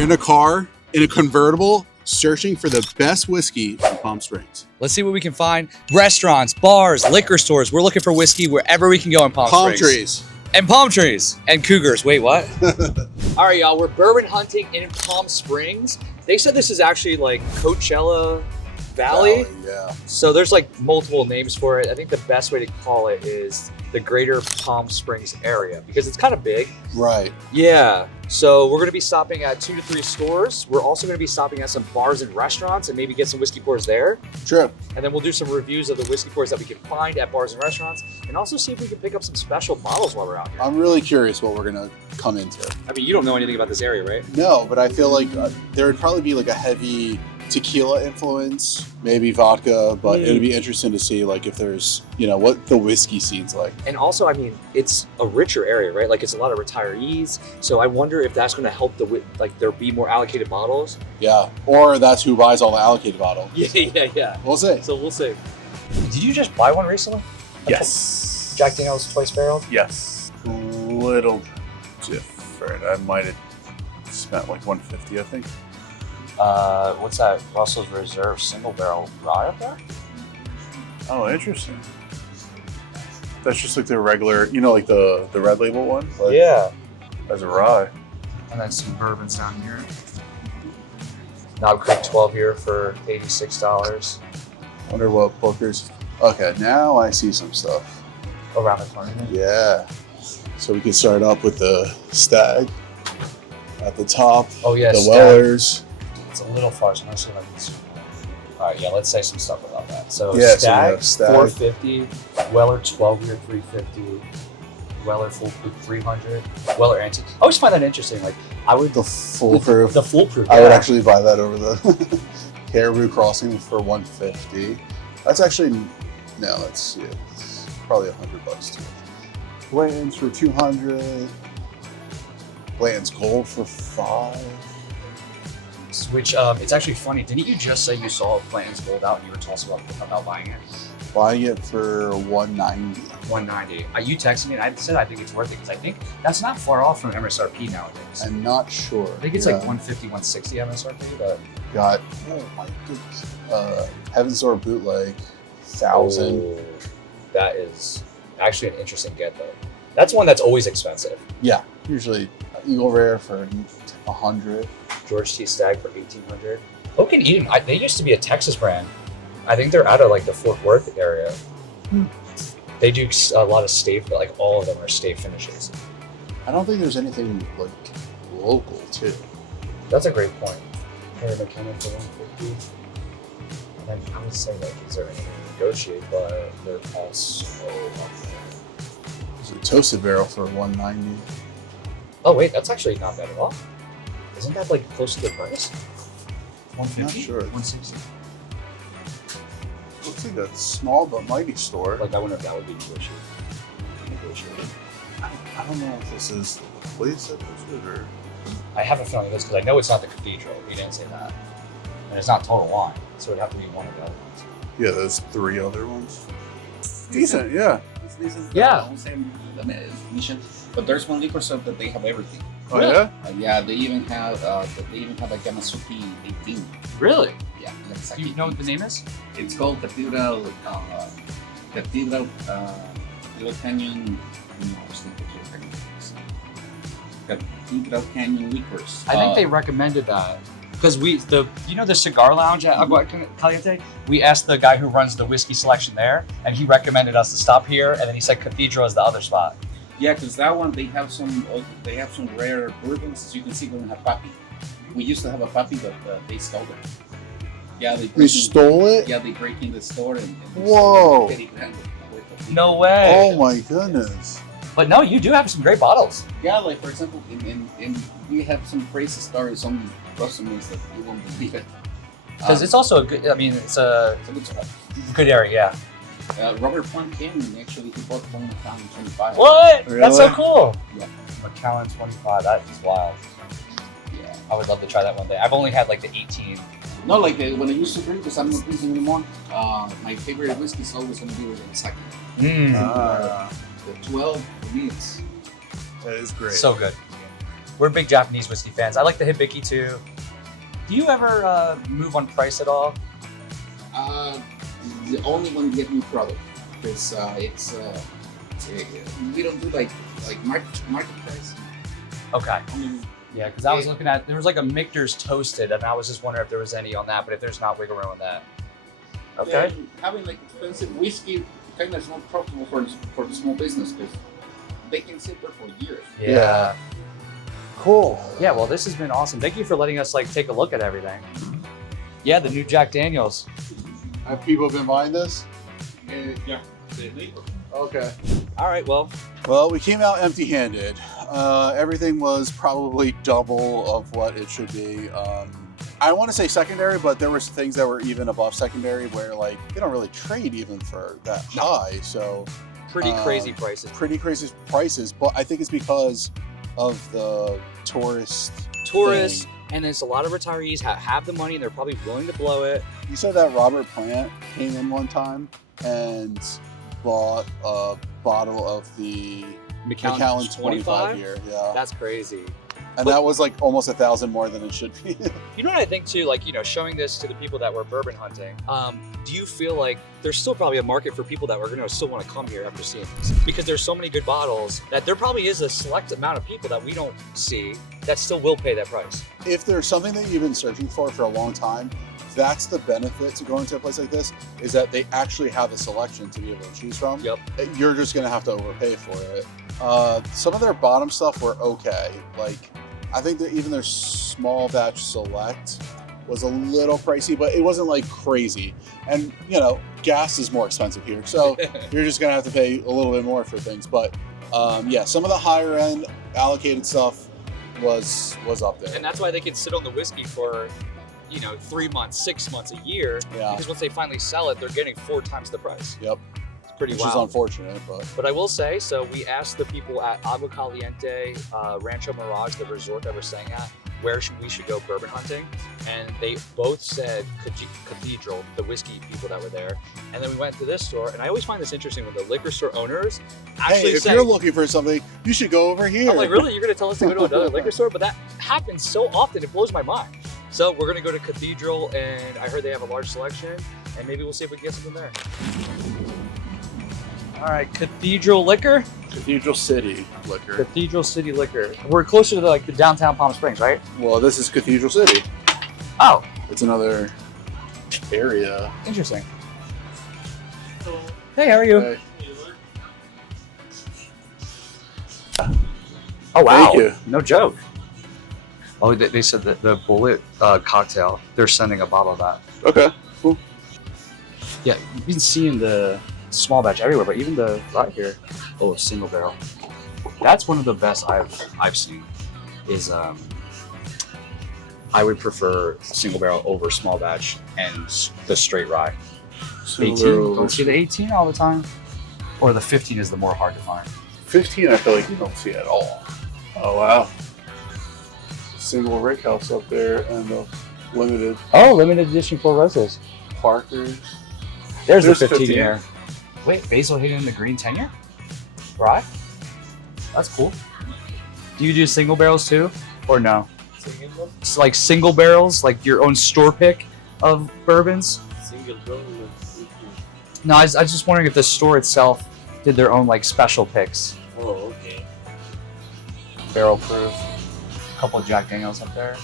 in a car, in a convertible, searching for the best whiskey in Palm Springs. Let's see what we can find. Restaurants, bars, liquor stores. We're looking for whiskey wherever we can go in Palm Springs. Palm trees. And palm trees. And cougars. Wait, what? All right, y'all. We're bourbon hunting in Palm Springs. They said this is actually like Coachella Valley. Yeah. So there's like multiple names for it. I think the best way to call it is the greater Palm Springs area because it's kind of big. Right. Yeah. So we're going to be stopping at 2 to 3 stores. We're also going to be stopping at some bars and restaurants and maybe get some whiskey pours there. True. And then we'll do some reviews of the whiskey pours that we can find at bars and restaurants and also see if we can pick up some special bottles while we're out here. I'm really curious what we're going to come into. I mean, you don't know anything about this area, right? No, but I feel like there would probably be like a heavy tequila influence, maybe vodka, but it'd be interesting to see like if there's, you know, what the whiskey scene's like. And also, I mean, it's a richer area, right? Like it's a lot of retirees. So I wonder if that's going to help like there be more allocated bottles. Yeah. Or that's who buys all the allocated bottles. Yeah. We'll see. So we'll see. Did you just buy one recently? Yes. Jack Daniel's twice barreled? Yes. A little different. I might have spent like $150, I think. What's that? Russell's Reserve single barrel rye up there? Oh, interesting. That's just like the regular, you know, like the red label one? Like, Yeah. as a rye. And then some bourbons down here. Knob Creek 12 year for $86. Wonder what Booker's. Okay, now I see some stuff. Around the corner. Yeah. So we can start up with the Stag at the top. Oh yeah, The Stag. Wellers. It's a little far, so I'm not sure if I can zoom in. All right, yeah, let's say some stuff about that. So Yeah, so we Stag, have Stag. 450, Weller 12 year 350, Weller Full Proof 300, Weller Antique. I always find that interesting. Like I would The foolproof. the foolproof. I would yeah. actually buy that over the Caribou Crossing for $150. That's actually no. Let's see. It's probably $100 too. Blanton's for $200. Blanton's Gold for $5. Which it's actually funny. Didn't you just say you saw Blanton's Gold out and you were told about buying it? Buying it for $190. $190. You texted me and I said I think it's worth it because I think that's not far off from MSRP nowadays. I'm not sure. I think it's like 150, 160 MSRP, but Got oh my goodness. Heaven's Door bootleg 1,000. Oh, that is actually an interesting get though. That's one that's always expensive. Yeah, usually Eagle Rare for $100. George T. Stagg for $1,800. Oak and Eden, they used to be a Texas brand. I think they're out of like the Fort Worth area. They do a lot of stave, like all of them are stave finishes. I don't think there's anything like local too. That's a great point. Harry McKenna for $150. And then I would say like, is there anything to negotiate? But they're all so up there. There's a Toasted Barrel for $190. Oh wait, that's actually not bad at all. Isn't that like close to the price? 150? Not sure. 160. Looks like a small but mighty store. Like I wonder if that would be negotiated. I don't know if this is the place that does it or. I have a feeling it is because I know it's not the Cathedral. He didn't say that. And it's not Total Wine, so it'd have to be one of the other ones. Yeah, there's 3 other ones. Decent, yeah. This is Yeah. the same mission, but there's one liquor store that they have everything. Oh yeah. Yeah, they even have a Yamasuki 18. Really? Yeah, that's Do you know what the name is? It's called Cathedral. Cathedral Canyon. No, it's not Cathedral Canyon Liquors. I think they recommended that because the cigar lounge at Agua Caliente. We asked the guy who runs the whiskey selection there, and he recommended us to stop here. And then he said Cathedral is the other spot. Yeah, because that one they have some rare bourbons. As you can see, we don't have Papi. We used to have a Papi, but they stole it. Yeah, They stole it? Yeah, they break in the store and Whoa. No way. Oh my goodness. But no, you do have some great bottles. Yeah, like for example, in we have some crazy stories, some customers that you won't believe it. Because it's also a good. I mean, it's a It's a good spot. good area. Yeah. Robert Plant came and actually he bought one McAllen 25. What? That's so Really? cool. Yeah. McAllen 25. That is wild. Yeah. I would love to try that one day. I've only had like the 18. No, like when I used to drink, because I'm not drinking anymore. My favorite whiskey is always gonna be with the second. Mm. Ah, The 12 for me, it's that is great. So good. We're big Japanese whiskey fans. I like the Hibiki too. Do you ever move on price at all? The only one get new product because we don't do like market price. Okay. Only, Yeah, because I was looking at, there was like a Michter's Toasted, and I was just wondering if there was any on that, but if there's not, wiggle room on that. Okay. Yeah, having like expensive whiskey kind of is not profitable for the small business because they can sit there for years. Yeah. Cool. Yeah, well, this has been awesome. Thank you for letting us like take a look at everything. Yeah, the new Jack Daniels. Have people been buying this? Yeah. Okay. All right, well, Well, we came out empty-handed. Everything was probably double of what it should be. I want to say secondary, but there were things that were even above secondary where like they don't really trade even for that high. So pretty crazy prices. pretty crazy prices. But I think it's because of the tourist Tourists, thing. and there's a lot of retirees have the money and they're probably willing to blow it. You said that Robert Plant came in one time and bought a bottle of the Macallan 25 year. Yeah. That's crazy. And that was like almost 1,000 more than it should be. You know what I think too, like, you know, showing this to the people that were bourbon hunting, do you feel like there's still probably a market for people that are going to still want to come here after seeing this? Because there's so many good bottles that there probably is a select amount of people that we don't see that still will pay that price. If there's something that you've been searching for a long time, that's the benefit to going to a place like this, is that they actually have a selection to be able to choose from. Yep. You're just going to have to overpay for it. Some of their bottom stuff were okay. Like, I think that even their small batch select was a little pricey, but it wasn't like crazy. And, you know, gas is more expensive here. So you're just going to have to pay a little bit more for things. But yeah, some of the higher end allocated stuff was up there. And that's why they can sit on the whiskey for, you know, 3 months, 6 months, a year. Yeah. Because once they finally sell it, they're getting 4 times the price. Yep. It's pretty Which wild. is unfortunate, But I will say, so we asked the people at Agua Caliente, Rancho Mirage, the resort that we're staying at, where we should go bourbon hunting. And they both said Cathedral, the whiskey people that were there. And then we went to this store, and I always find this interesting when the liquor store owners actually hey, if say, you're looking for something, you should go over here. I'm like, really? You're going to tell us to go to another liquor store? But that happens so often, it blows my mind. So we're going to go to Cathedral, and I heard they have a large selection, and maybe we'll see if we can get something there. All right, Cathedral Liquor? Cathedral City Liquor. Cathedral City Liquor. We're closer to the downtown Palm Springs, right? Well, this is Cathedral City. Oh, It's another area. interesting. Hey, how are you? Okay. Oh, wow. Thank you. No joke. Oh, they said that the bullet cocktail, they're sending a bottle of that. Okay. Cool. Yeah, you've been seeing the small batch everywhere, but even the right here, oh, single barrel. That's one of the best I've seen. Is I would prefer single barrel over small batch and the straight rye. 18, don't see the 18 all the time, or the 15 is the more hard to find. 15, I feel like you don't see at all. Oh, wow. Single rick house up there and the limited Oh, limited edition Four Roses. Parkers. There's the There's 15 15. here. Wait, Basil Hayden in the green tenure? Right? That's cool. Do you do single barrels too? Or no? It's like single barrels, like your own store pick of bourbons? Single barrel. No, I was just wondering if the store itself did their own like special picks. Oh, okay. Barrel proof. A couple of Jack Daniels up there.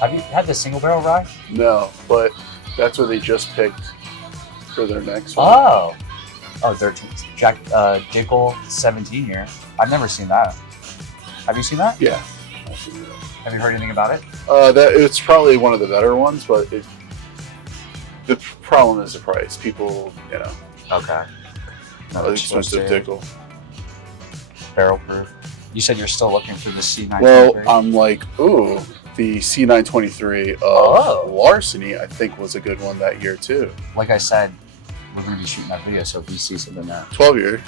Have you had the single barrel rye? No, but that's what they just picked for their next one. Oh, 13. Jack Dickel 17 here. I've never seen that. Have you seen that? Yeah. Have you heard anything about it? That it's probably one of the better ones, but the problem is the price. People, you know, Okay. expensive Dickel. Barrel proof. You said you're still looking for the C9. Well, I'm like, ooh, the C923 of Oh. Larceny, I think, was a good one that year too. like I said, we're going to be shooting that video, so if you see something there. 12 year.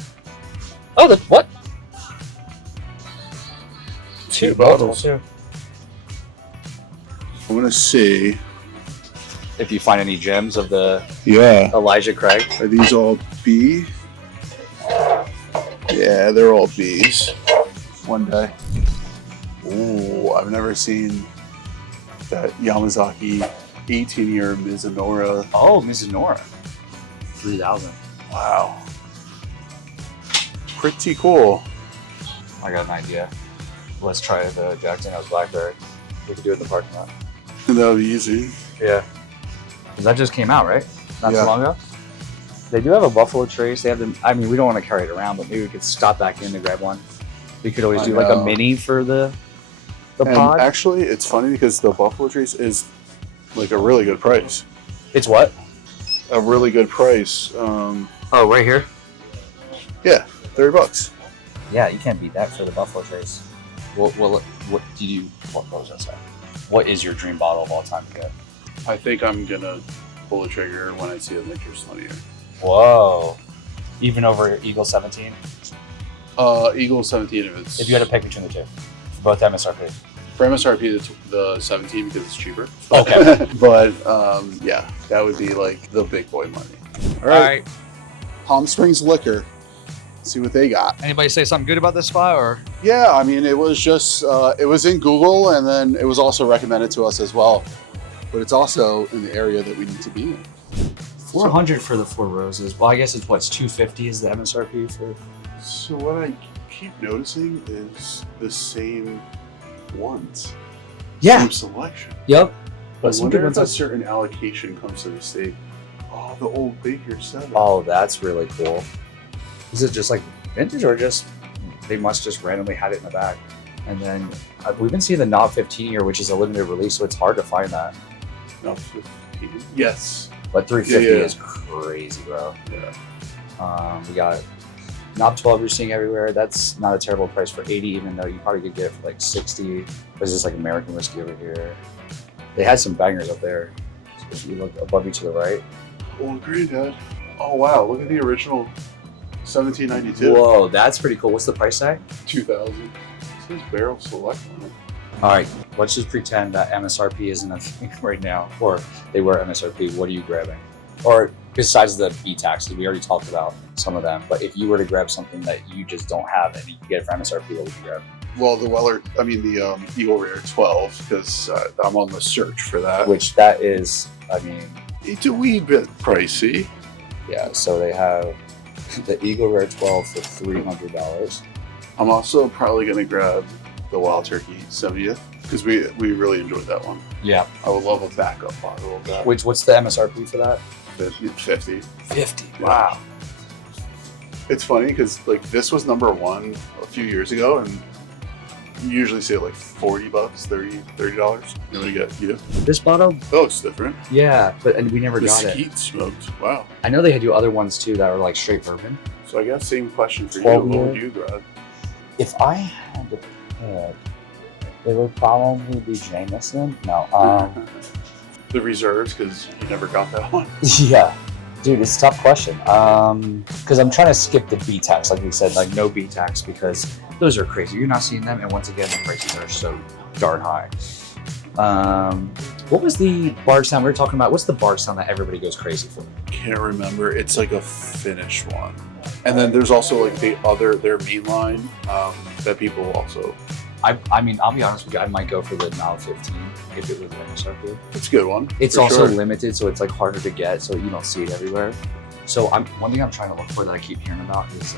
Oh, what? Two bottles. Too. I'm gonna see. If you find any gems of the Yeah. Elijah Craig. Are these all B? Yeah, they're all Bs. One day. Ooh, I've never seen that Yamazaki 18-year Mizunara. Oh, Mizunara. 3,000. Wow. Pretty cool. I got an idea. Let's try the Jack Daniel's Blackberry. We could do it in the parking lot. That would be easy. Yeah. That just came out, right? Not Yeah. too long ago? They do have a Buffalo Trace. They have them. I mean, we don't want to carry it around, but maybe we could stop back in to grab one. We could always I do like a know. mini for the And pod. actually, it's funny because the Buffalo Trace is like a really good price. It's what? A really good price. Oh, right here? Yeah, $30. Yeah, you can't beat that for the Buffalo Trace. What do you, what was that say? What is your dream bottle of all time to get? I think I'm gonna pull the trigger when I see a Nature's 20-year. Whoa. Even over Eagle 17? Eagle 17 if it's... If you had to pick between the two, for both MSRP. For MSRP, the 17 because it's cheaper. Okay. But yeah, that would be like the big boy money. All right. Palm Springs Liquor. See what they got. Anybody say something good about this spot, or? Yeah, I mean, it was just, it was in Google and then it was also recommended to us as well. But it's also in the area that we need to be in. 400 for the Four Roses. Well, I guess it's what's 250 is the MSRP for. So what I keep noticing is the same ones. Same selection. Yep. But some wonder good if a ones. certain allocation comes to the state. Oh, the old Baker 7. Oh, that's really cool. Is it just like vintage, or just they must just randomly had it in the bag? And then we've been seeing the Knob 15 year, which is a limited release, so it's hard to find that. No, 15. Yes. But 350 Yeah. is crazy, bro. Yeah. We got Knob 12 you're seeing everywhere. That's not a terrible price for 80, even though you probably could get it for like 60. There's this like American whiskey over here. They had some bangers up there. So if you look above you to the right. Old Granddad. Oh, wow. Look at the original 1792. Whoa, that's pretty cool. What's the price tag? 2000. It says barrel select on it. All right, let's just pretend that MSRP isn't a thing right now, or they were MSRP. What are you grabbing? Or besides the B taxes, we already talked about some of them. But if you were to grab something that you just don't have and you can get it for MSRP, what would you grab? Well, the Eagle Rare 12, because I'm on the search for that. Which that is, I mean, It's a wee bit pricey. yeah. So they have the Eagle Rare 12 for $300. I'm also probably going to grab the Wild Turkey 70th, because we really enjoyed that one. Yeah. I would love a backup bottle of that. What's the MSRP for that? 50. 50. Yeah. Wow. It's funny because like this was number one a few years ago, and you usually say like $40, $30. And we get you. This bottle? That looks different. Yeah, and we never The got it. Skeet smoked. Wow. I know they had do other ones too that were like straight bourbon. So I guess same question for you. 12 What would you grab? If I had to pick, it would probably be Jameson. No. The reserves, because you never got that one. Yeah. Dude, it's a tough question. Because I'm trying to skip the B tax, like we said, like no B tax, because those are crazy. You're not seeing them, and once again, the prices are so darn high. What was the Bardstown we were talking about? What's the Bardstown that everybody goes crazy for? Can't remember. It's like a Finnish one. And then there's also like their main line that people also. I mean, I'll be honest with you, I might go for the Knob 15 if it was MSRP. It's a good one. It's for also sure. limited, so it's like harder to get, so you don't see it everywhere. So one thing I'm trying to look for that I keep hearing about is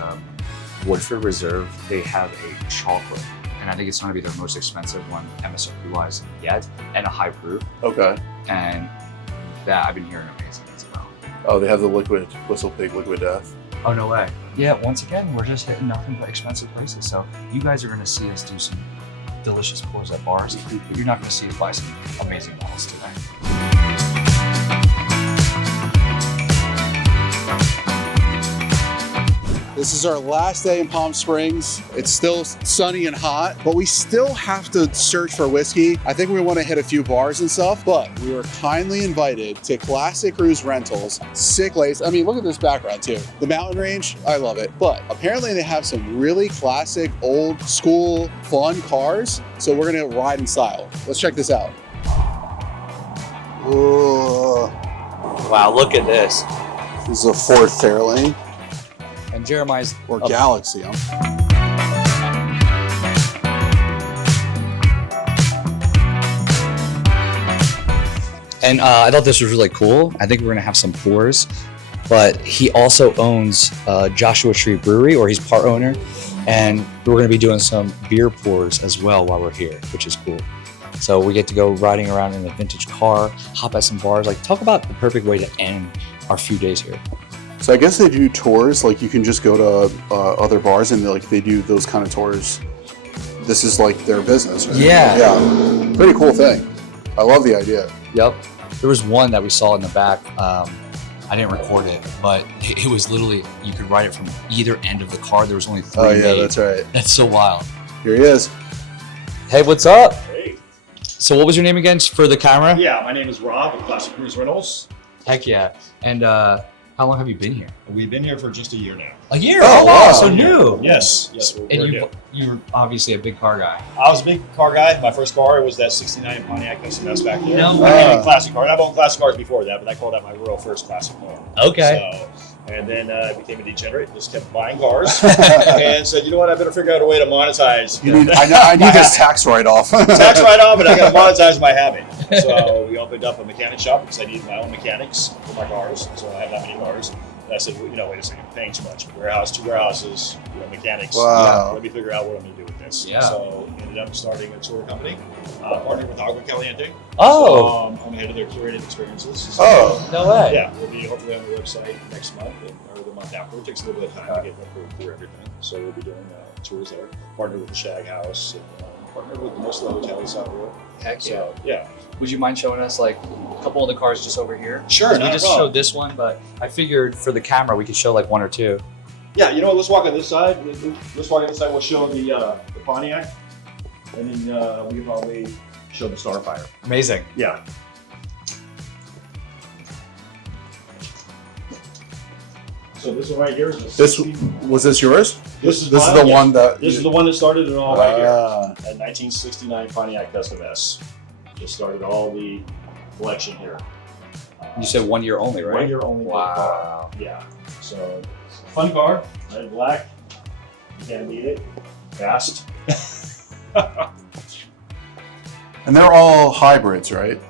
Woodford Reserve. They have a chocolate, and I think it's going to be their most expensive one MSRP wise yet, and a high proof. Okay. And that I've been hearing amazing things about. Oh, they have the liquid Whistle Pig Liquid Death. Oh, no way. Yeah, once again, we're just hitting nothing but expensive prices. So you guys are going to see us do some delicious pours at bars. But you're not going to see us buy some amazing bottles today. This is our last day in Palm Springs. It's still sunny and hot, but we still have to search for whiskey. I think we want to hit a few bars and stuff, but we were kindly invited to Classic Cruise Rentals. Sick lace. I mean, look at this background too. The mountain range, I love it. But apparently they have some really classic, old school, fun cars. So we're gonna ride in style. Let's check this out. Ooh, Wow, look at this. this is a Ford Fairlane And Jeremiah's or Galaxy. And I thought this was really cool. I think we're gonna have some pours, but he also owns Joshua Tree Brewery, or he's part owner, and we're gonna be doing some beer pours as well while we're here, which is cool. So we get to go riding around in a vintage car, hop at some bars. Like, talk about the perfect way to end our few days here. So I guess they do tours, like you can just go to other bars and like they do those kind of tours. This is like their business, right? Yeah. Pretty cool thing. I love the idea. Yep. There was one that we saw in the back. I didn't record it, but it was literally, you could ride it from either end of the car. There was only 3 Oh yeah, made. that's right. That's so wild. Here he is. Hey, what's up? Hey. So what was your name again for the camera? Yeah, my name is Rob of Classic Cruise Rentals. Heck yeah. And how long have you been here? We've been here for just a year now. A year? Oh, wow. So new. Yes, we're And new. you're obviously a big car guy. I was a big car guy. My first car was that 69 Pontiac SMS back there. No I way. had a classic car. And I've owned classic cars before that, but I call that my real first classic car. Okay. So, and then I became a degenerate, just kept buying cars, and said, you know what, I better figure out a way to monetize. I need this tax write-off. Tax write-off, but I got to monetize my habit. So we opened up a mechanic shop because I needed my own mechanics for my cars. So I have that many cars. And I said, well, wait a second, I'm paying too much. Warehouse, 2 warehouses, mechanics. Wow. Let me figure out what I'm going to do with this. Yeah. So ended up starting a tour company, partnering with Agua Caliente. Oh. So, I'm head of their curated experiences. So, Oh. No way. yeah, we'll be hopefully on the website next month or the month after. It takes a little bit of time to get approved through everything. So we'll be doing tours there. Partnered with the Shag House and partnered with most of the hotels out there. Heck yeah. So, yeah. Would you mind showing us like a couple of the cars just over here? Sure, 'Cause not we a just problem. showed this one, but I figured for the camera we could show like 1 or 2. Yeah, you know what? Let's walk on this side. Let's walk on this side. We'll show the Pontiac, and then we can probably show the Starfire. Amazing. Yeah. So this one right here is a This 60 was this yours? This is This is mine, the yeah. one that. This is the one that started it all right here. Ah. A 1969 Pontiac Custom S. Just started all the collection here. You said 1 year only, right? 1 year only. Wow. Car. Yeah. So it's a fun car. Red black. You can't beat it. Fast. And they're all hybrids, right?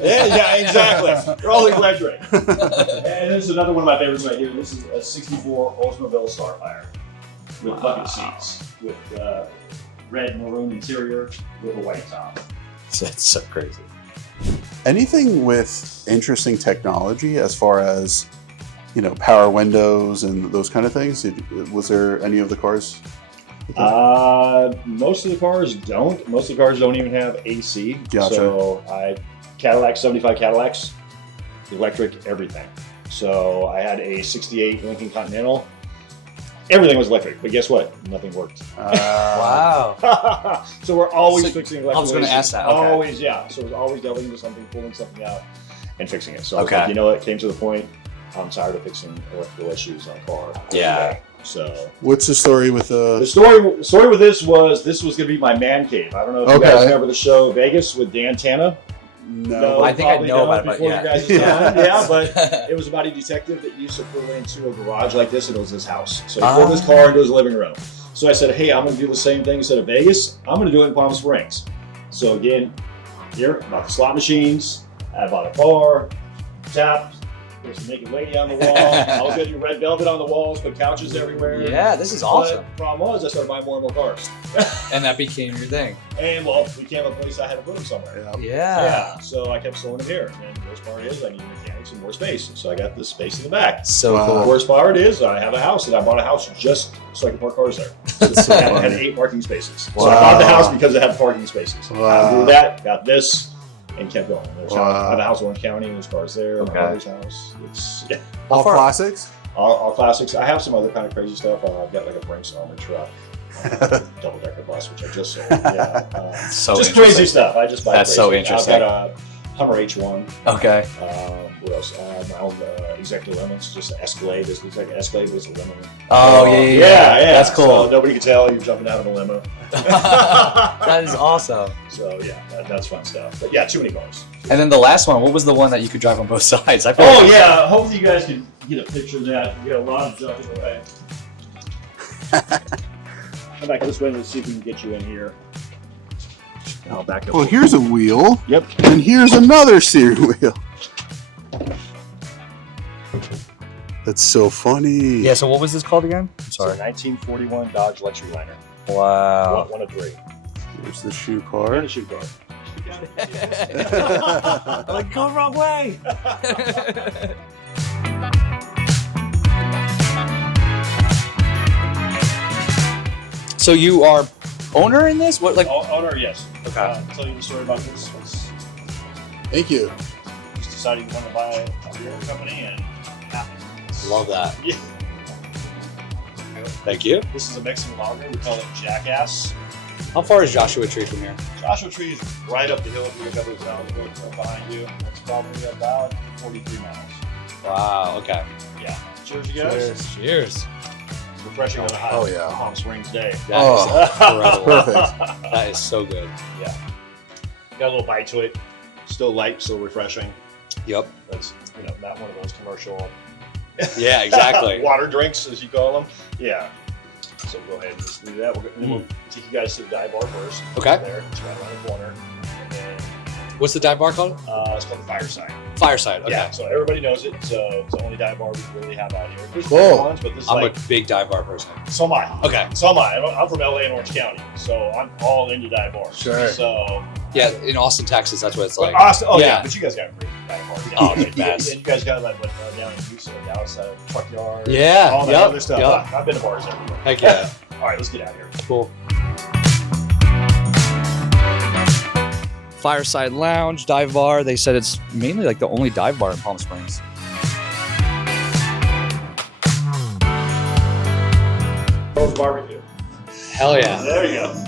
yeah, exactly. They're all electric. And this is another one of my favorites right here. This is a 64 Oldsmobile Starfire with bucket seats, with red maroon interior, with a white top. That's so crazy. Anything with interesting technology as far as, power windows and those kind of things? Was there any of the cars? Most of the cars don't. Most of the cars don't even have AC. Gotcha. So Cadillac, 75 Cadillacs, electric, everything. So I had a 68 Lincoln Continental. Everything was electric, but guess what? Nothing worked. Wow. So we're always So, fixing electric. I was gonna ask that, okay. Always, yeah. So we're always delving into something, pulling something out, and fixing it. So I was Okay. like, you know what? It came to the point. I'm tired of fixing electrical issues on a car. Yeah. So What's the story with the story with this was going to be my man cave. I don't know if you guys Okay. remember the show Vegas with Dan Tana. No. I think I probably know don't about it, but before yeah. you guys time. Yeah, but it was about a detective that used to pull into a garage like this, and it was his house. So he pulled his car into his living room. So I said, hey, I'm going to do the same thing instead of Vegas. I'm going to do it in Palm Springs. So again, here, I bought the slot machines. I bought a bar, taps. There's a naked lady on the wall. I was going to do red velvet on the walls, put couches everywhere. Yeah, this is awesome. But the problem was I started buying more and more cars. And that became your thing. And well, we came to a place I had to put them somewhere. Yeah. So I kept storing them here. And the worst part is I need mechanics and more space. So I got this space in the back. So Wow. The cool. worst part is I have a house and I bought a house just so I could park cars there. That's so I had funny. 8 parking spaces. Wow. So I bought the house because it had parking spaces. Wow. I grew that, got this, and kept going. Wow. I have a house in Orange County, and there's cars there. Okay. My brother's house. It's All far- classics? all classics. I have some other kind of crazy stuff. I've got like a Brinks armored truck, double-decker bus, which I just sold. Yeah, So just interesting. crazy stuff. I just buy. That's crazy. so interesting. I've got a Hummer H1. Okay. What else? My own executive limits, just an Escalade. This looks like an Escalade, but it's a limo. Oh, yeah. So That's cool. nobody can tell you're jumping out of a limo. That is awesome. So yeah, that's fun stuff. But yeah, too many cars. And then the last one, what was the one that you could drive on both sides? I feel Oh like- yeah, hopefully you guys can get a picture of that. We got a lot of jumping away. Come back this way and let's see if we can get you in here. I'll back up. Well, here's a wheel. Yep. And here's another steering wheel. That's so funny. Yeah. So what was this called again? I'm It's a 1941 Dodge Luxuryliner. Wow. One of three. Here's the shoe And card. a shoe guard. Like, go wrong way. So you are owner in this? What, like? Owner, yes. Okay. I'll tell you the story about this. Thank you. Just decided you want to buy a beer company and happened. Love that. Yeah. Thank you. This is a Mexican lager. We call it Jackass. How far is Joshua Tree from here? Joshua Tree is right up the hill. If you look up those mountains behind you, it's probably about 43 miles. Wow. Okay. Yeah. Cheers, you guys. Cheers. Refreshing on a hot Oh, yeah. Palm Springs day. That is incredible. Perfect. That is so good. Yeah. Got a little bite to it. Still light, still refreshing. Yep. That's not one of those commercial Yeah. Exactly. water drinks, as you call them. Yeah. So go ahead and just do that. We'll take you guys to the dive bar first. Okay. There, it's right around the corner. And then What's the dive bar called? it's called the Fireside. Fireside. Okay. Yeah, so everybody knows it. So it's the only dive bar we really have out here. There's Cool. other ones, but this is I'm like a big dive bar person. so am I. Okay. So am I. I'm from LA and Orange County, so I'm all into dive bars. Sure. So Yeah. In Austin, Texas, that's what it's but like. Austin, yeah. but you guys got great dive bars. Oh, they're best. And you guys got like what down in Houston, Dallas, truck yard. Yeah. All that Yep. other stuff. Yep. I've been to bars everywhere. Heck yeah. All right, let's get out of here. Cool. Fireside Lounge, dive bar. They said it's mainly like the only dive bar in Palm Springs. Barbecue. Hell yeah. There you go.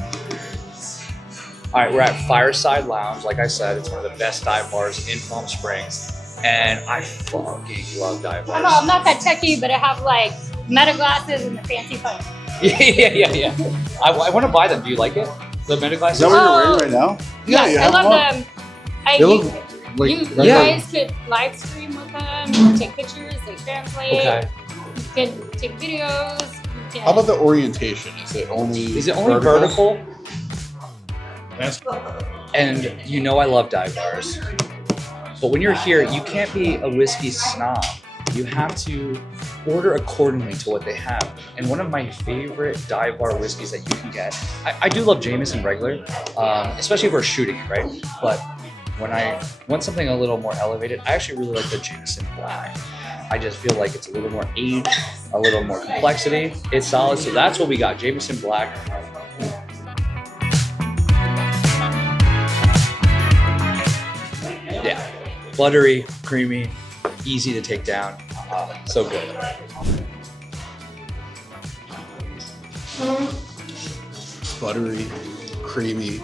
All right, we're at Fireside Lounge. Like I said, it's one of the best dive bars in Palm Springs. And I fucking love dive bars. I'm not that techie, but I have like meta glasses and the fancy phone. Yeah. I want to buy them. Do you like it? The meta Is glasses? that what you're wearing right now? Yes, you I have love one. them. I They look like you Yeah. guys could live stream with them, take pictures, they translate. Okay. You can take videos. You can, How about the orientation? Is it only vertical? That's And you know I love dive bars. But when you're here, you can't be a whiskey snob. You have to order accordingly to what they have. And one of my favorite dive bar whiskeys that you can get, I do love Jameson regular, especially if we're shooting it, right? But when I want something a little more elevated, I actually really like the Jameson Black. I just feel like it's a little more age, a little more complexity. It's solid, so that's what we got, Jameson Black. Yeah, buttery, creamy, easy to take down. So good. buttery, creamy,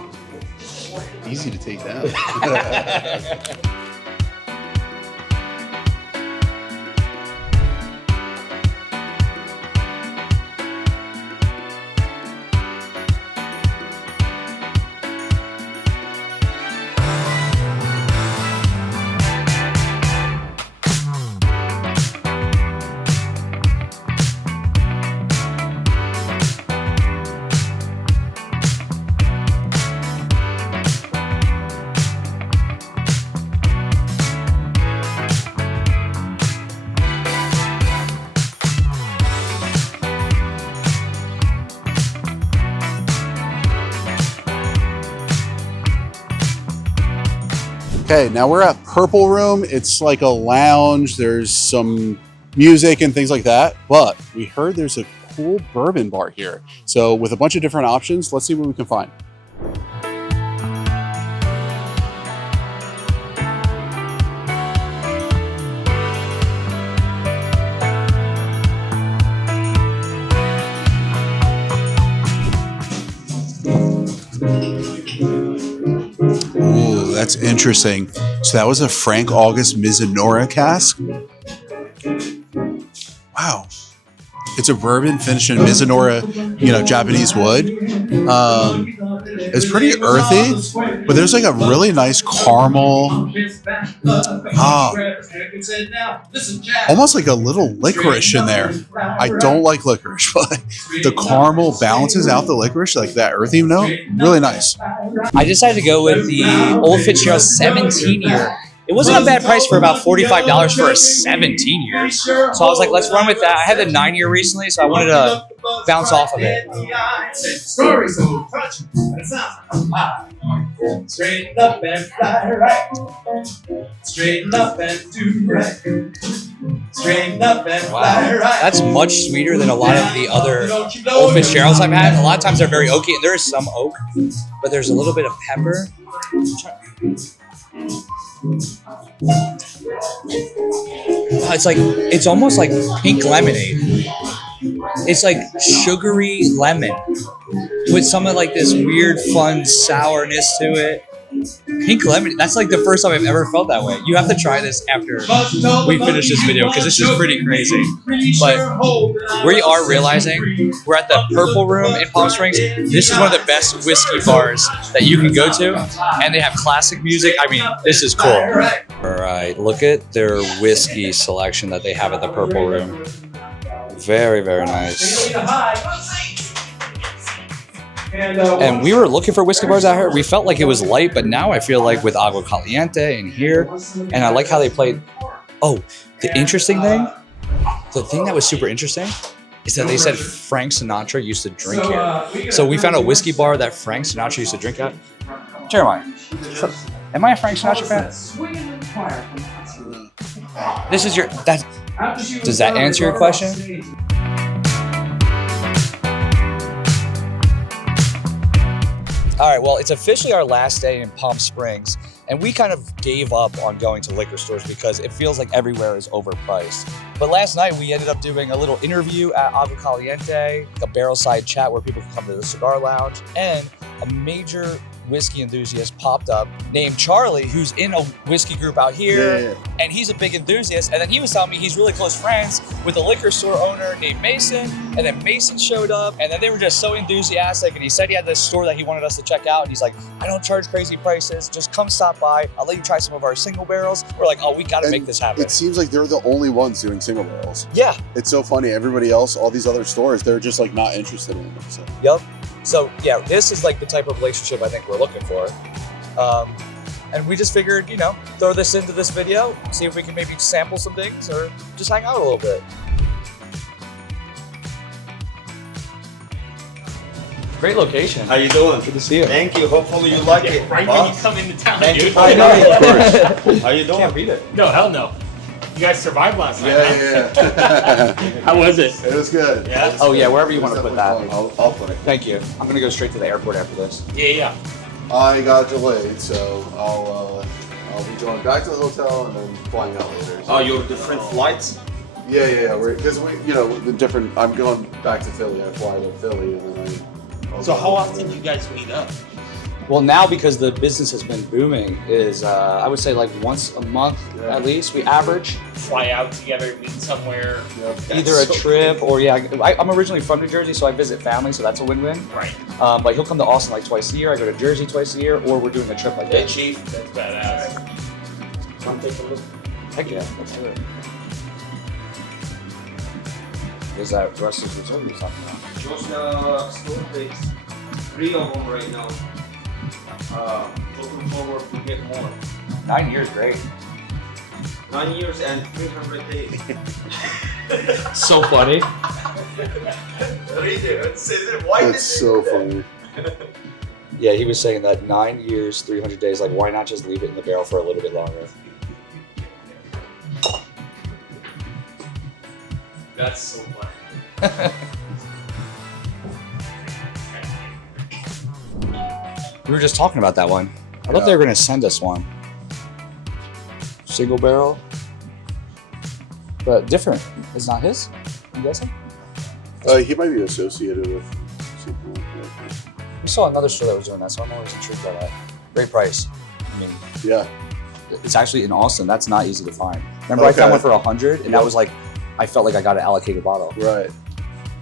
easy to take down? Okay, now we're at Purple Room. It's like a lounge. There's some music and things like that. But we heard there's a cool bourbon bar here. So with a bunch of different options, let's see what we can find. Ooh, that's interesting. So that was a Frank August Mizunara cask. Wow. It's a bourbon finished in Mizunara, Japanese wood. It's pretty earthy, but there's like a really nice caramel, almost like a little licorice in there. I don't like licorice, but the caramel balances out the licorice, like that earthy note. Really nice. I decided to go with the Old Fitzgerald 17 year. It wasn't a bad price for about $45 for a 17 years. So I was like, let's run with that. I had the 9 year recently, so I wanted to bounce off of it. Straighten up and fly right. Straighten up and do right. Straighten up and fly right. That's much sweeter than a lot of the other Old Fitzgeralds I've had. A lot of times they're very oaky, and there is some oak, but there's a little bit of pepper. It's almost like pink lemonade. It's like sugary lemon with some of like this weird fun sourness to it. Pink lemon, that's like the first time I've ever felt that way. You have to try this after we finish this video because this is pretty crazy. But we are realizing we're at the Purple Room in Palm Springs. This is one of the best whiskey bars that you can go to, and they have classic music. I mean, this is cool. All right, look at their whiskey selection that they have at the Purple Room. Very, very nice. And we were looking for whiskey bars out here. We felt like it was light, but now I feel like with Agua Caliente and here, and I like how they played. Oh, the interesting thing, the thing that was super interesting is that they said Frank Sinatra used to drink here. So we found a whiskey bar that Frank Sinatra used to drink at. Jeremiah, am I a Frank Sinatra fan? This is your, does that answer your question? All right, well, it's officially our last day in Palm Springs, and we kind of gave up on going to liquor stores because it feels like everywhere is overpriced. But last night, we ended up doing a little interview at Agua Caliente, a barrel side chat where people can come to the cigar lounge, and a major whiskey enthusiast popped up named Charlie, who's in a whiskey group out here, and he's a big enthusiast. And then he was telling me he's really close friends with a liquor store owner named Mason, and then Mason showed up, and then they were just so enthusiastic, and he said he had this store that he wanted us to check out, and he's like, I don't charge crazy prices, just come stop by, I'll let you try some of our single barrels. We're like, oh, we gotta make this happen. It seems like they're the only ones doing single barrels. Yeah. It's so funny. Everybody else, all these other stores, they're just like not interested in it. So. Yep. So yeah, this is like the type of relationship I think we're looking for. And we just figured, you know, throw this into this video, see if we can maybe sample some things or just hang out a little bit. Great location. How you doing? Good to see you. Thank you. Hopefully you like it. Right when you come into town, Thank you dude. for coming, of course. How you doing? Can't beat it. No, hell no. You guys survived last night. Yeah. How was it? It was good. Yeah? Oh yeah, wherever you want to put that. I'll put it. Thank you. I'm gonna go straight to the airport after this. Yeah. I got delayed, so I'll be going back to the hotel and then flying out later. So, Oh, your different flights? Yeah. Because the different. I'm going back to Philly. I fly to Philly and then So how often do you guys meet up? Well, now because the business has been booming, is I would say like once a month at least. We average Fly out together, meet somewhere. either a trip or I'm originally from New Jersey, so I visit family, so that's a win-win. Right. But he'll come to Austin like twice a year. I go to Jersey twice a year, or we're doing a trip like Hey, this. Chief. That's badass. Come take a look. Heck yeah, let's do it. Is that Russell's Reserve you're talking about? Just store takes 3 of them right now. Looking forward to get more. 9 years, great. 9 years and 300 days. So funny. Read it. It says it. Why That's so funny. Yeah, he was saying that 9 years, 300 days. Like, why not just leave it in the barrel for a little bit longer? That's so funny. We were just talking about that one. I thought they were going to send us one. Single barrel. But different. It's not his? I'm guessing? He might be associated with something like that. We saw another store that was doing that, so I'm always intrigued by that. Great price. I mean, Yeah. it's actually in Austin. That's not easy to find. Remember, I found one for 100, and that was like, I felt like I got an allocated bottle. Right.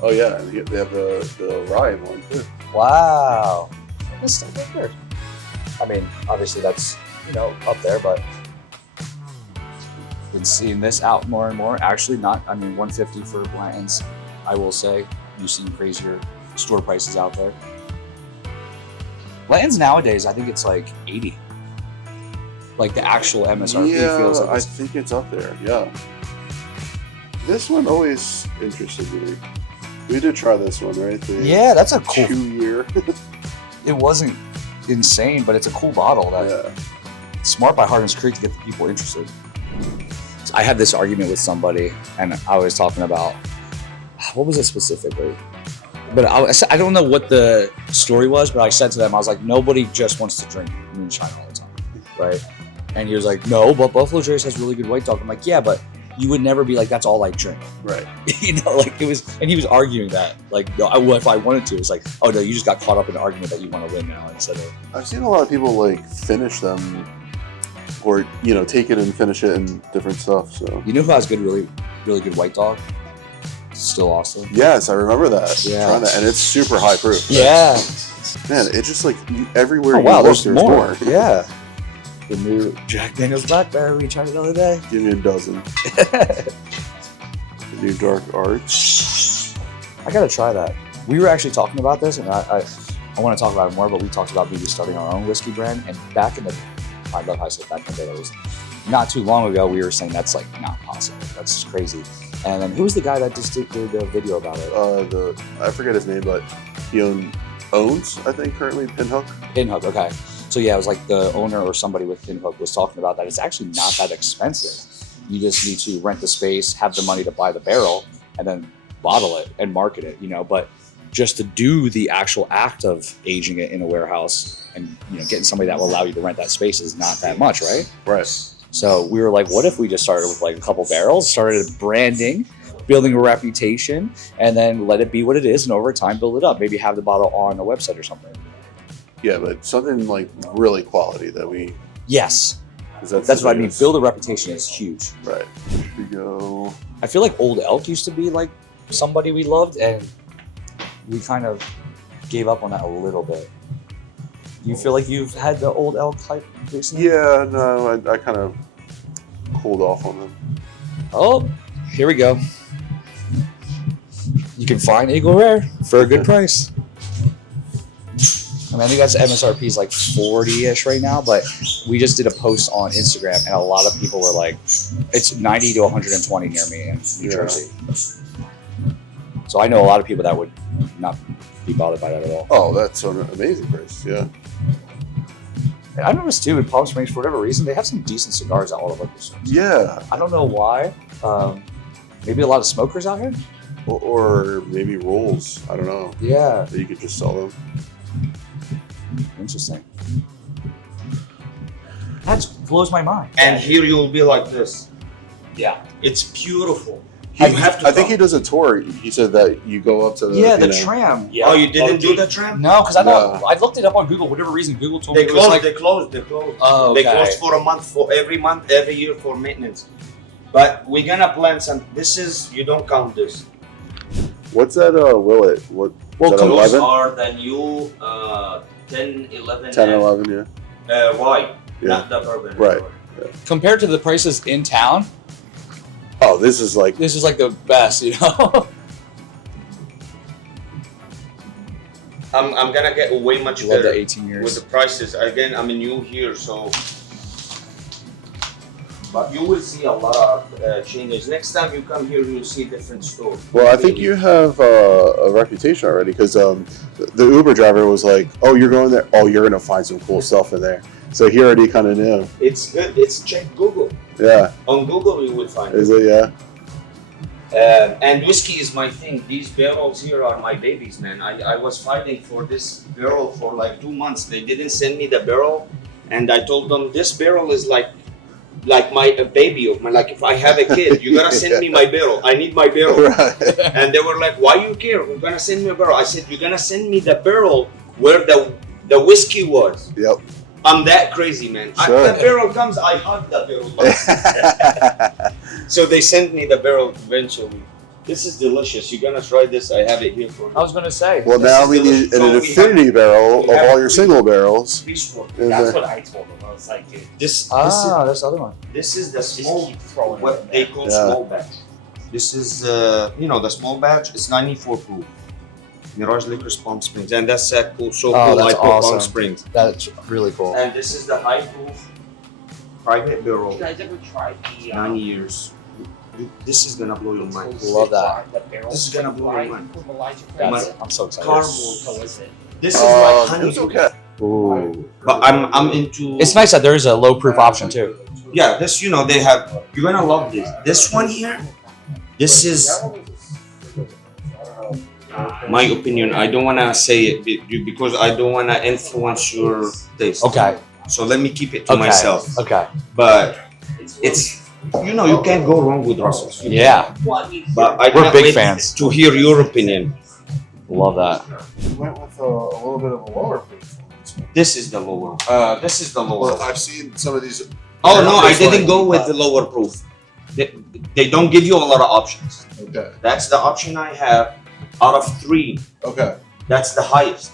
Oh yeah. They have the rye one too. Wow. This stuff right there. I mean, obviously that's, up there, but been seeing this out more and more. Actually, not, I mean, 150 for Blanton's, I will say. You've seen crazier store prices out there. Blanton's nowadays, I think it's like 80. Like the actual MSRP feels like I think it's up there. Yeah. This one always interested me. We did try this one, right? Yeah, that's a cool 2-year. It wasn't insane, but it's a cool bottle. Smart by Hardin's Creek to get the people interested. I had this argument with somebody, and I was talking about, what was it specifically? But I don't know what the story was, but I said to them, I was like, nobody just wants to drink moonshine all the time, right? And he was like, no, but Buffalo Trace has really good white dog. I'm like, yeah, but you would never be like, that's all I drink. Right. Like it was, and he was arguing that, like, no, if I wanted to, it's like, oh no, you just got caught up in an argument that you want to win now instead of. I've seen a lot of people like finish them, or take it and finish it in different stuff. So you know who has good, really, really good white dog? Still Austin. Yes, I remember that. Yeah. Trying that, and it's super high proof. Right? Yeah. Man, it's just like everywhere you wow, look, there's more. Yeah. The new Jack Daniel's Blackberry we tried it the other day. Give me a dozen. The new Dark Arts. I gotta try that. We were actually talking about this, and I want to talk about it more, but we talked about maybe starting our own whiskey brand. And back in the, I love how I said back in the day, that was not too long ago, we were saying that's like not possible. That's just crazy. And then who was the guy that just did the video about it? I forget his name, but he owns, I think, currently Pinhook. Pinhook, okay. So yeah, it was like the owner or somebody with Pinhook was talking about that. It's actually not that expensive. You just need to rent the space, have the money to buy the barrel, and then bottle it and market it, But just to do the actual act of aging it in a warehouse and getting somebody that will allow you to rent that space is not that much, right? Right. So we were like, what if we just started with like a couple barrels, started branding, building a reputation, and then let it be what it is, and over time build it up. Maybe have the bottle on a website or something. Yeah, but something like really quality that we. Yes. That's what I mean. Build a reputation is huge. Right. Here we go. I feel like Old Elk used to be like somebody we loved, and we kind of gave up on that a little bit. You feel like you've had the Old Elk hype recently? Yeah, no, I kind of cooled off on them. Oh, here we go. You can find Eagle Rare for a good price. I mean, I think that's MSRP is like 40-ish right now, but we just did a post on Instagram, and a lot of people were like, it's 90 to 120 near me in New Jersey. So I know a lot of people that would not be bothered by that at all. Oh, that's an amazing price, yeah. And I noticed too in Palm Springs, for whatever reason, they have some decent cigars at all of liquor stores. Yeah. I don't know why. Maybe a lot of smokers out here? Or maybe rolls. I don't know. Yeah. That you could just sell them. Interesting. That blows my mind. And here you will be like this. Yeah. It's beautiful. I think he does a tour. He said that you go up to the tram. Yeah. Oh, you didn't do the tram? No, because I looked it up on Google. For whatever reason, Google told me They it was like closed. Oh, They okay. closed for a month, for every year for maintenance. But we're gonna plan some. This is, you don't count this. What's that Willet? What? Well, is that Those 11? are the new 10, 11. 10 and 11, yeah. White, Yeah. not the bourbon. Right. compared to the prices in town, Oh, this is like the best, I'm gonna get way much You love better the 18 years. with the prices. Again, I'm new here, so. But you will see a lot of changes. Next time you come here, you'll see different stores. Well, I think you have a reputation already because the Uber driver was like, "Oh, you're going there. Oh, you're gonna find some cool stuff in there." So he already kind of knew. It's good. It's check Google. Yeah. On Google, you will find Is it? Yeah. And whiskey is my thing. These barrels here are my babies, man. I was fighting for this barrel for like 2 months. They didn't send me the barrel, and I told them this barrel is like my baby of mine. Like if I have a kid, you gotta send me my barrel. I need my barrel. Right. And they were like, "Why you care? We're gonna send me a barrel." I said, "You're gonna send me the barrel where the whiskey was." Yep. I'm that crazy, man. Sure. The barrel comes, I hug the barrel. So they sent me the barrel eventually. This is delicious. You're gonna try this. I have it here for you. I was gonna say. Well, This now is we delicious. need So an we infinity barrel we of have all your three- single barrels. Three straw. Is That's there- what I told him. I was like, dude, This That's the other one. this is the just small keep throwing it what in they there. call Yeah. small batch. This is the small batch. It's 94 proof. Mirage Liquors Palm Springs, and that's so-called that's Palm awesome. Springs. That's really cool. And this is the high proof private barrel. You guys ever tried the 9 years. This is gonna blow your mind. Love that. The barrel This is gonna blow your mind. from Elijah That's, Craig? I'm so excited. Caramel. How is it? This is like honey. It's okay. Ooh. But I'm into. It's nice that there is a low proof option too. Yeah, this they have. You're gonna love this. This one here. This is my opinion. I don't wanna say it because I don't wanna influence your taste. Okay. So let me keep it to Okay. myself. Okay. But it's you can't go wrong with Russell's. Yeah. But I We're can't big wait fans. to hear your opinion. Love that. We went with a little bit of a lower proof. This is the lower. This is the lower. Well, I've seen some of these. Oh no, I It's didn't like- go with the lower proof. They don't give you a lot of options. Okay. That's the option I have out of 3. Okay. That's the highest.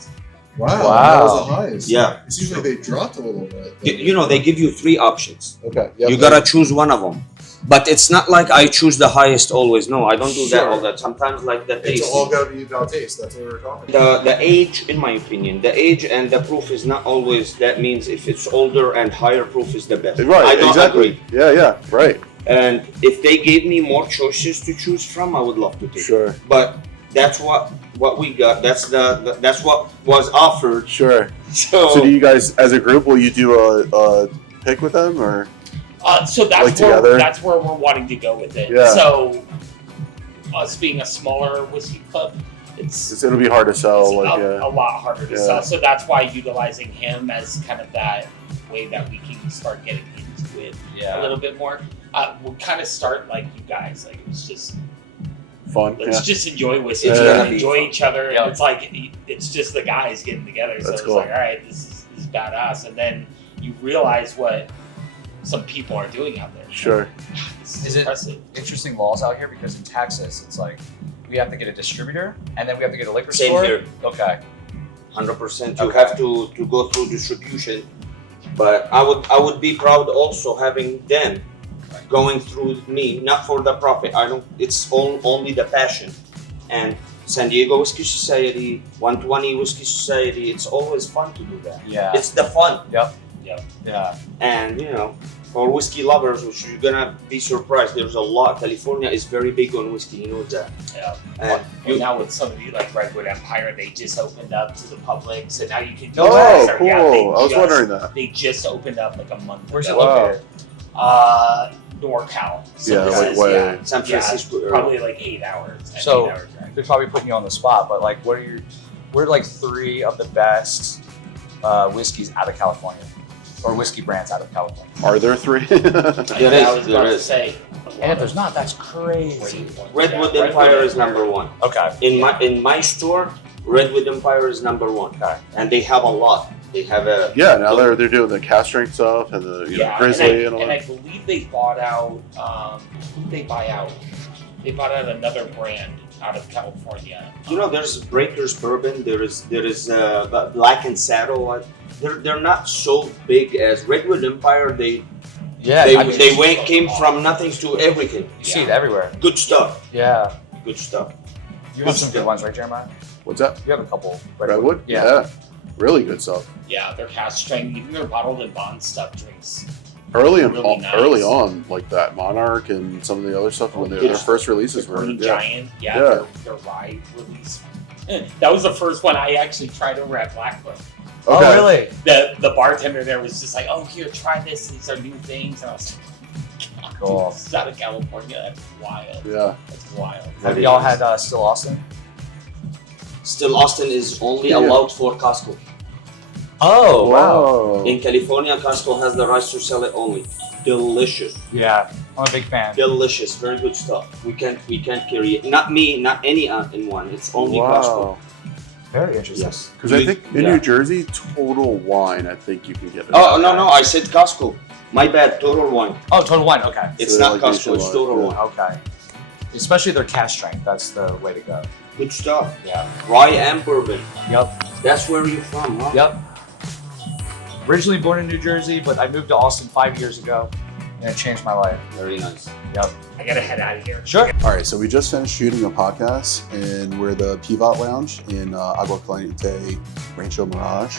Wow. That Wow. was the highest. Yeah. It seems like they dropped a little bit. They give you 3 options. Okay. Yep. You gotta choose one of them. But it's not like I choose the highest always. No, I don't do that Sure. all that. Sometimes like the It's taste. all gotta be about taste. That's what we were talking about. The age, in my opinion, the age and the proof is not always. That means if it's older and higher proof is the best. I Right, don't exactly. agree. Yeah, right. And if they gave me more choices to choose from, I would love to take. Sure, But that's what we got. That's that's what was offered. sure. So, So do you guys, as a group, will you do a pick with them or? So that's Like together? that's where we're wanting to go with it. Yeah. So us being a smaller whiskey club, It'll be hard to sell. it's Like, a lot harder to Yeah. sell. So that's why utilizing him as kind of that way that we can start getting into it a little bit more. We'll kind of start like you guys. Like it was just fun. let's Yeah. just enjoy whiskey Yeah. and enjoy each other. Yeah. And it's like it's just the guys getting together. So That's it's cool. like, all right, this is badass. And then you realize what some people are doing out there. Sure. This Is it- impressive. Interesting laws out here because in Texas it's like we have to get a distributor and then we have to get a liquor same store. here. Okay. 100%. You Okay. have to go through distribution. But I would be proud also having them going through me, not for the profit. I don't. It's only the passion. And San Diego Whiskey Society, 120 Whiskey Society. It's always fun to do that. Yeah. It's the fun. Yeah. And for whiskey lovers, which you're gonna be surprised, there's a lot. California is very big on whiskey. You know that. Yeah. And Well, now with some of you like Redwood Empire, they just opened up to the public, so now you can do Oh, that. cool. Yeah, they I was just- wondering that. They just opened up like a month Where's it ago. located? NorCal. So Yeah, this like is, way- yeah, San Francisco area. probably like 8 hours. So- 8 hours drive. They're probably putting you on the spot, but like what are like 3 of the best whiskeys out of California? Or whiskey brands out of California. Are there 3? There I is, was there about to is. say. And if there's not, that's crazy. Redwood Yeah, Empire is number 1. Okay. In my store, Redwood Empire is number 1. Okay. And they have a lot. They have a Yeah, now they're doing the cast strength stuff and the Yeah, Grizzly and all and I that. believe they bought out. Who did they buy out? They bought out another brand out of California. there's Breakers Bourbon. There is Black and Saddle. They're not so big as Redwood Empire. They came from nothing to everything. You see it everywhere. Good stuff. Yeah. Good stuff. You have some good ones, right, Jeremiah? What's that? You have a couple. Redwood? Yeah. Really good stuff. Yeah, their cast strength, even their bottled and bond stuff drinks. Early Really nice. early on, like that Monarch and some of the other stuff when their first releases The were. Green Yeah. Giant, Yeah. their rye release. That was the first one I actually tried over at Blackbook. Okay. Oh, really? The bartender there was just like, "Oh, here, try this. These are new things." And I was like, Cool. "This is out of California. That's wild. Yeah. That's wild." Have y'all had Still Austin? Still, Austin is only Yeah. allowed for Costco. Oh, Whoa. In California, Costco has the rights to sell it only. Delicious. Yeah. I'm a big fan. Delicious. Very good stuff. We can't carry it. Not me. Not any in one. It's only Costco. Wow. Very interesting. Yes. Because I think in Yeah. New Jersey, Total Wine, I think you can get it. Oh no! I said Costco. My bad. Total Wine. Oh, Total Wine. Okay. It's So not like Costco. It's nationwide, Total yeah. Wine. Okay. especially their cask strength. That's the way to go. Good stuff. Yeah. Rye and bourbon. Yep. That's where you're from, huh? Yep. Originally born in New Jersey, but I moved to Austin 5 years ago, and it changed my life. Very nice. Yep. I gotta head out of here. Sure. All right, so we just finished shooting a podcast, and we're the Pivot Lounge in Agua Caliente, Rancho Mirage.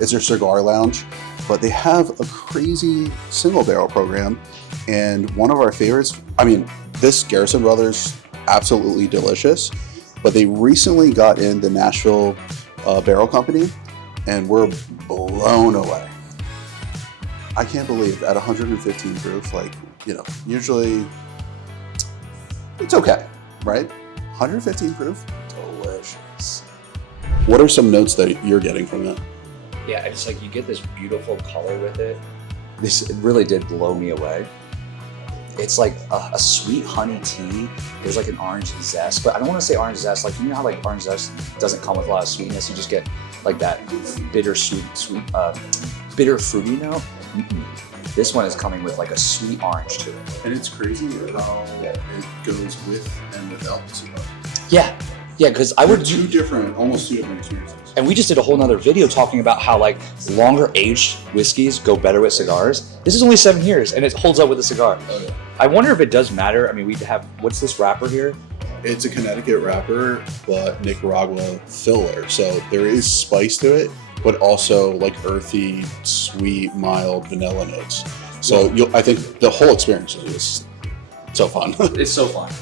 It's their cigar lounge, but they have a crazy single barrel program, and one of our favorites. I mean, this Garrison Brothers, absolutely delicious, but they recently got in the Nashville Barrel Company, and we're blown away. I can't believe at 115 proof, like, you know, usually it's okay, right? 115 proof, delicious. What are some notes that you're getting from it? Yeah, it's like you get this beautiful color with it. This really did blow me away. It's like a sweet honey tea. There's like an orange zest, but I don't want to say orange zest. Like, you know how like orange zest doesn't come with a lot of sweetness. You just get like that bitter bitter fruity note. This one is coming with like a sweet orange to it. And it's crazy how it goes with and without the cigar. Yeah, because I would Almost two different experiences. And we just did a whole nother video talking about how like longer aged whiskeys go better with cigars. This is only 7 years and it holds up with a cigar. Oh, yeah. I wonder if it does matter. I mean, we have, what's this wrapper here? It's a Connecticut wrapper, but Nicaragua filler. So there is spice to it, but also like earthy, sweet, mild vanilla notes. So I think the whole experience is just so fun. It's so fun.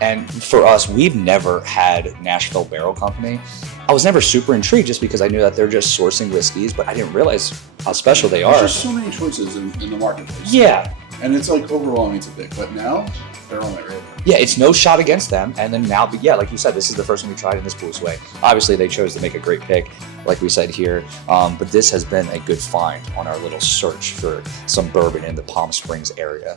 And for us, we've never had Nashville Barrel Company. I was never super intrigued just because I knew that they're just sourcing whiskeys, but I didn't realize how special they are. There's just so many choices in the marketplace. Yeah. And it's like overwhelming to pick, but now they're on my radar. Yeah, it's no shot against them. And then now, yeah, like you said, this is the first one we tried in this Blues way. Obviously, they chose to make a great pick, like we said here. But this has been a good find on our little search for some bourbon in the Palm Springs area.